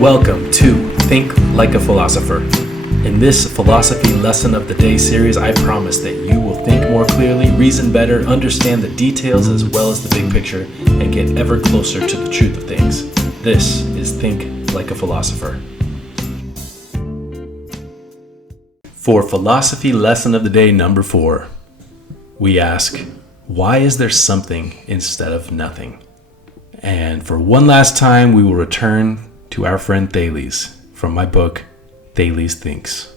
Welcome to Think Like a Philosopher. In this Philosophy Lesson of the Day series, I promise that you will think more clearly, reason better, understand the details as well as the big picture, and get ever closer to the truth of things. This is Think Like a Philosopher. For Philosophy Lesson of the Day number 4, we ask, why is there something instead of nothing? And for one last time, we will return to our friend Thales from my book, Thales Thinks.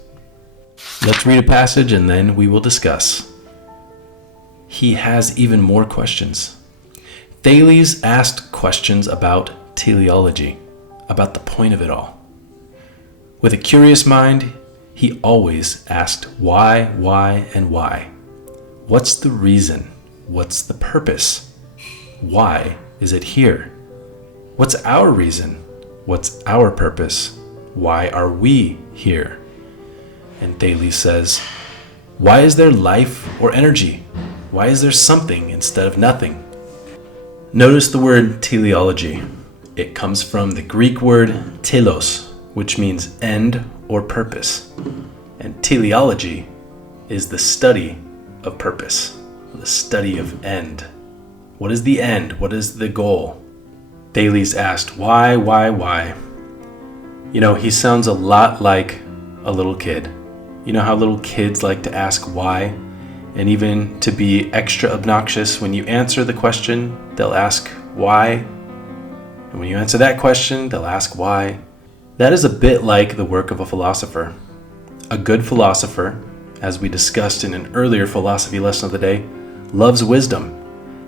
Let's read a passage and then we will discuss. He has even more questions. Thales asked questions about teleology, about the point of it all. With a curious mind, he always asked why, and why. What's the reason? What's the purpose? Why is it here? What's our reason? What's our purpose? Why are we here? And Thales says, why is there life or energy? Why is there something instead of nothing? Notice the word teleology. It comes from the Greek word telos, which means end or purpose. And teleology is the study of purpose, the study of end. What is the end? What is the goal? Thales asked, why? You know, he sounds a lot like a little kid. You know how little kids like to ask why? And even to be extra obnoxious, when you answer the question, they'll ask why? And when you answer that question, they'll ask why? That is a bit like the work of a philosopher. A good philosopher, as we discussed in an earlier philosophy lesson of the day, loves wisdom.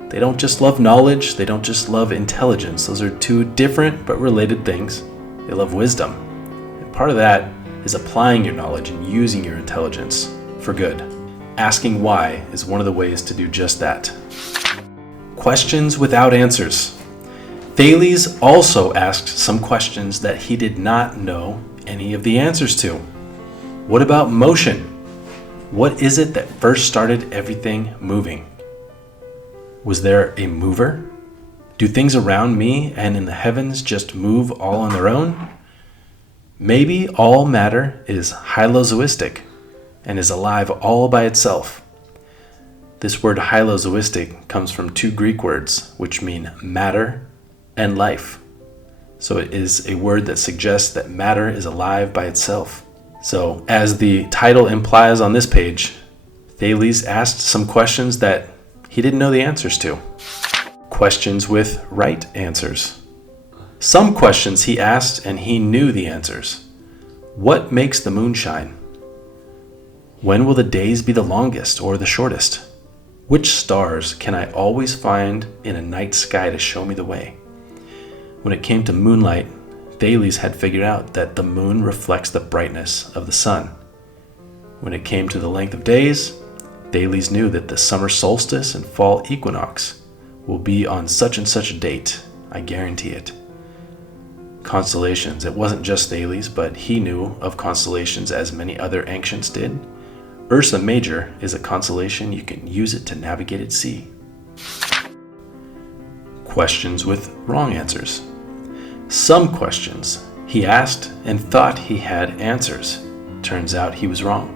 They don't just love knowledge, they don't just love intelligence. Those are two different but related things. They love wisdom. And part of that is applying your knowledge and using your intelligence for good. Asking why is one of the ways to do just that. Questions without answers. Thales also asked some questions that he did not know any of the answers to. What about motion? What is it that first started everything moving? Was there a mover? Do things around me and in the heavens just move all on their own? Maybe all matter is hylozoistic and is alive all by itself. This word hylozoistic comes from two Greek words which mean matter and life. So it is a word that suggests that matter is alive by itself. So as the title implies on this page, Thales asked some questions that he didn't know the answers to. Questions with right answers. Some questions he asked and he knew the answers. What makes the moon shine? When will the days be the longest or the shortest? Which stars can I always find in a night sky to show me the way? When it came to moonlight, Thales had figured out that the moon reflects the brightness of the sun. When it came to the length of days, Thales knew that the summer solstice and fall equinox will be on such and such a date. I guarantee it. Constellations. It wasn't just Thales, but he knew of constellations as many other ancients did. Ursa Major is a constellation. You can use it to navigate at sea. Questions with wrong answers. Some questions he asked and thought he had answers. Turns out he was wrong.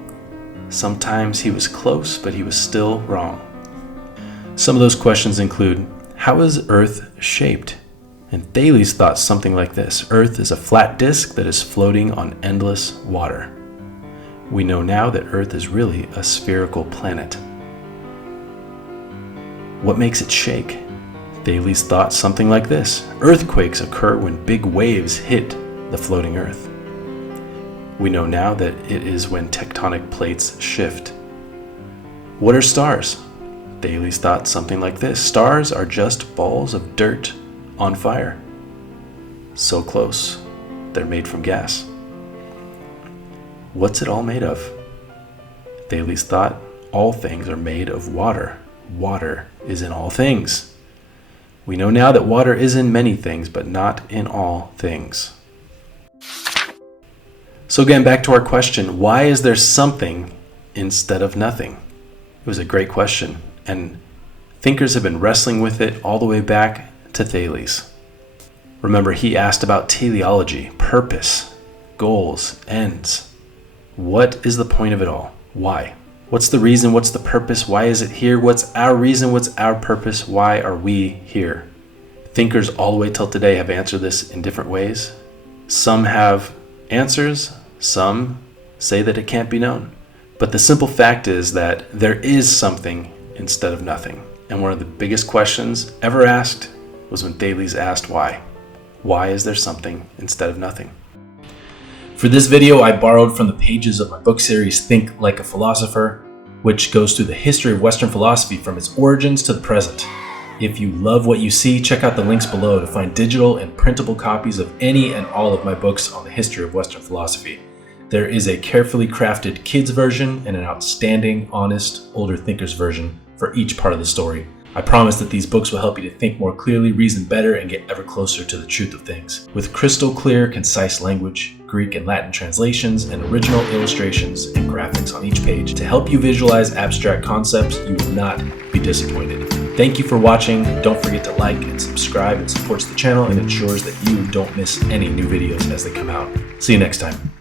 Sometimes he was close, but he was still wrong. Some of those questions include, how is Earth shaped? And Thales thought something like this: Earth is a flat disk that is floating on endless water. We know now that Earth is really a spherical planet. What makes it shake? Thales thought something like this: earthquakes occur when big waves hit the floating Earth. We know now that it is when tectonic plates shift. What are stars? Thales thought something like this: stars are just balls of dirt on fire. So close, they're made from gas. What's it all made of? Thales thought all things are made of water. Water is in all things. We know now that water is in many things, but not in all things. So again, back to our question, why is there something instead of nothing? It was a great question, and thinkers have been wrestling with it all the way back to Thales. Remember, he asked about teleology, purpose, goals, ends. What is the point of it all? Why? What's the reason? What's the purpose? Why is it here? What's our reason? What's our purpose? Why are we here? Thinkers all the way till today have answered this in different ways. Some have answers, some say that it can't be known. But the simple fact is that there is something instead of nothing. And one of the biggest questions ever asked was when Thales asked why. Why is there something instead of nothing? For this video, I borrowed from the pages of my book series, Think Like a Philosopher, which goes through the history of Western philosophy from its origins to the present. If you love what you see, check out the links below to find digital and printable copies of any and all of my books on the history of Western philosophy. There is a carefully crafted kids version and an outstanding, honest, older thinkers version for each part of the story. I promise that these books will help you to think more clearly, reason better, and get ever closer to the truth of things. With crystal clear, concise language, Greek and Latin translations, and original illustrations and graphics on each page to help you visualize abstract concepts, you will not be disappointed. Thank you for watching. Don't forget to like and subscribe. It supports the channel and ensures that you don't miss any new videos as they come out. See you next time.